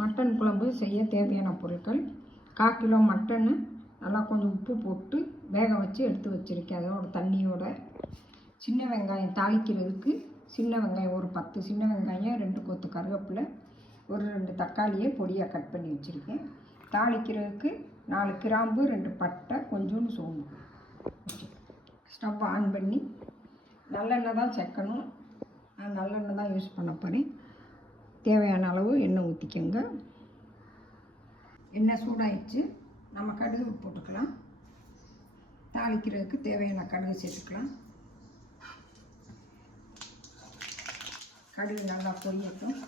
Mutton குழம்பு செய்ய தேவையான பொருட்கள் 1/4 கிலோ மட்டனு நல்லா கொஞ்சம் உப்பு போட்டு வேக வச்சு எடுத்து வச்சுருக்கேன். அதோட தண்ணியோட சின்ன வெங்காயம் தாளிக்கிறதுக்கு சின்ன வெங்காயம் ஒரு 10 சின்ன வெங்காயம், 2 கொத்து கருவேப்பிலை, ஒரு 2 தக்காளியை பொடியாக கட் பண்ணி வச்சுருக்கேன். தாளிக்கிறதுக்கு 4 கிராம்பு, 2 பட்டை, கொஞ்சோண்டு சோம்பு. ஸ்டவ் ஆன் பண்ணி நல்லெண்ணெய் தான் சேர்க்கணும். நான் நல்லெண்ணெய் தான் யூஸ் பண்ண போகிறேன். தேவையான அளவு எண்ணெய் ஊற்றிக்கோங்க. எண்ணெய் சூடாயிடுச்சு. நம்ம கடுகு போட்டுக்கலாம். தாளிக்கிறதுக்கு தேவையான கடுகு சேர்த்துக்கலாம். கடுகு நல்லா பொரியட்டும்.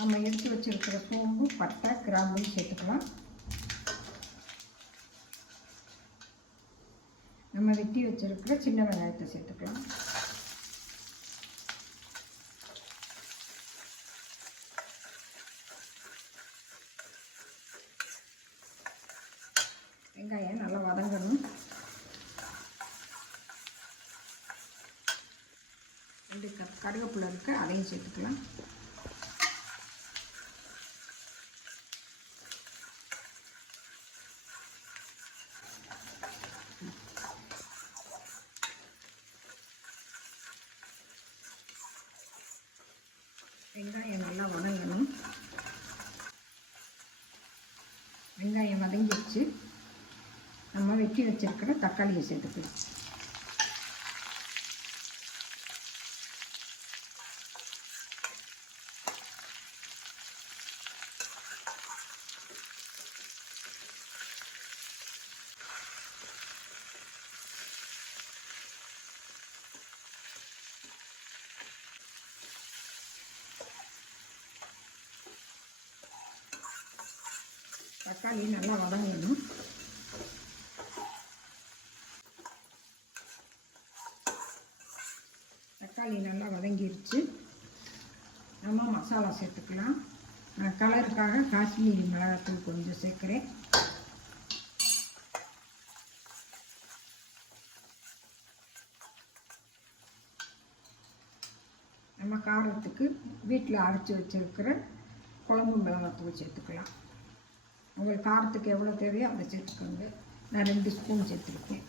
நம்ம எடுத்து வச்சுருக்கிற சோம்பு, பட்டை, கிராம்பு சேர்த்துக்கலாம். நம்ம வெட்டி வச்சுருக்கிற சின்ன வெங்காயத்தை சேர்த்துக்கலாம். வெங்காயம் நல்லா வதங்கணும். 2 கருவேப்பிலை இருக்குது, அதையும் சேர்த்துக்கலாம். வெங்காயம் நல்லா வதங்கணும். வெங்காயம் வதங்கிடுச்சு. நம்ம வெட்டி வச்சிருக்கிற தக்காளியை சேர்த்துக்கலாம். தக்காளி நல்லா வதங்கணும். தக்காளி நல்லா வதங்கிருச்சு. நம்ம மசாலா சேர்த்துக்கலாம். நான் கலருக்காக காஷ்மீரி மிளகாத்தூள் கொஞ்சம் சேர்க்குறேன். நம்ம காரத்துக்கு வீட்டில் அரைச்சி வச்சுருக்கிற குழம்பு மிளகாத்தூள் சேர்த்துக்கலாம். உங்களுக்கு காரத்துக்கு எவ்வளோ தேவையோ அதை சேர்த்துக்கோங்க. நான் 2 ஸ்பூன் சேர்த்துருக்கேன்.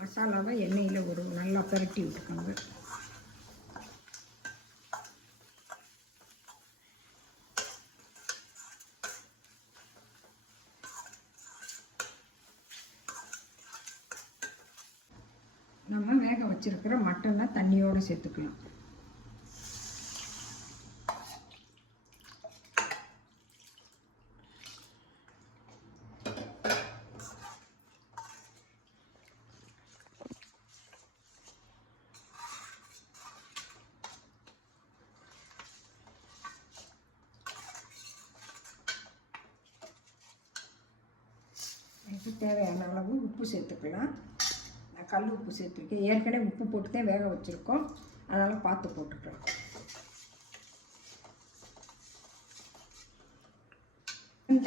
மசாலாவை எண்ணெயில் ஒரு நல்லா புரட்டி விட்டுக்கோங்க. நம்ம வேக வச்சிருக்கிற மட்டனை தண்ணியோடு சேர்த்துக்கலாம். தேவையான அளவு உப்பு சேர்த்துக்கலாம். நான் கல் உப்பு சேர்த்துருக்கேன். ஏற்கனவே உப்பு போட்டு தான் வேக வச்சுருக்கோம், அதனால் பார்த்து போட்டுக்கலாம்.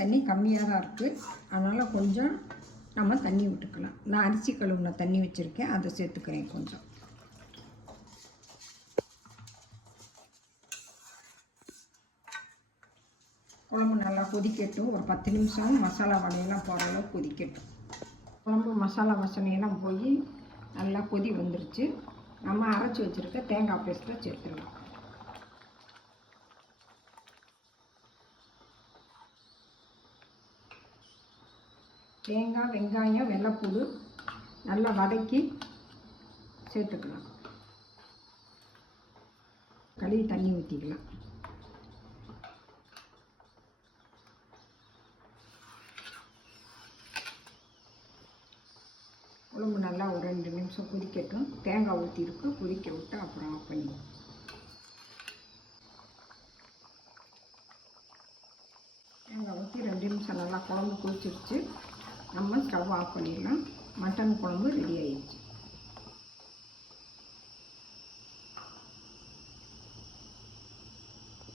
தண்ணி கம்மியாக தான் இருக்குது, அதனால் கொஞ்சம் நம்ம தண்ணி விட்டுக்கலாம். நான் அரிசி கழுவுன தண்ணி வச்சுருக்கேன், அதை சேர்த்துக்கிறேன் கொஞ்சம். குழம்பு நல்லா கொதிக்கட்டும். ஒரு 10 நிமிஷம் மசாலா வடையெல்லாம் போகிற அளவுக்கு கொதிக்கட்டும். குழம்பு மசாலா வாசனையெல்லாம் போய் நல்லா கொதி வந்துருச்சு. நம்ம அரைச்சி வச்சுருக்க தேங்காய் பேஸ்ட்டை சேர்த்துடலாம். தேங்காய், வெங்காயம், வெள்ளைப்பூடு நல்லா வதக்கி சேர்த்துக்கலாம். கழுவி தண்ணி ஊற்றிக்கலாம். குழம்பு நல்லா ஒரு 2 நிமிஷம் கொதிக்கட்டும். தேங்காய் ஊற்றிருக்கு, கொதிக்க விட்டு அப்புறம் ஆஃப் பண்ணிடுவோம். தேங்காய் ஊற்றி 2 நிமிஷம் நல்லா குழம்பு கொதிச்சிருச்சு. நம்ம ஸ்டவ் ஆஃப் பண்ணிடலாம். மட்டன் குழம்பு ரெடி ஆயிடுச்சு.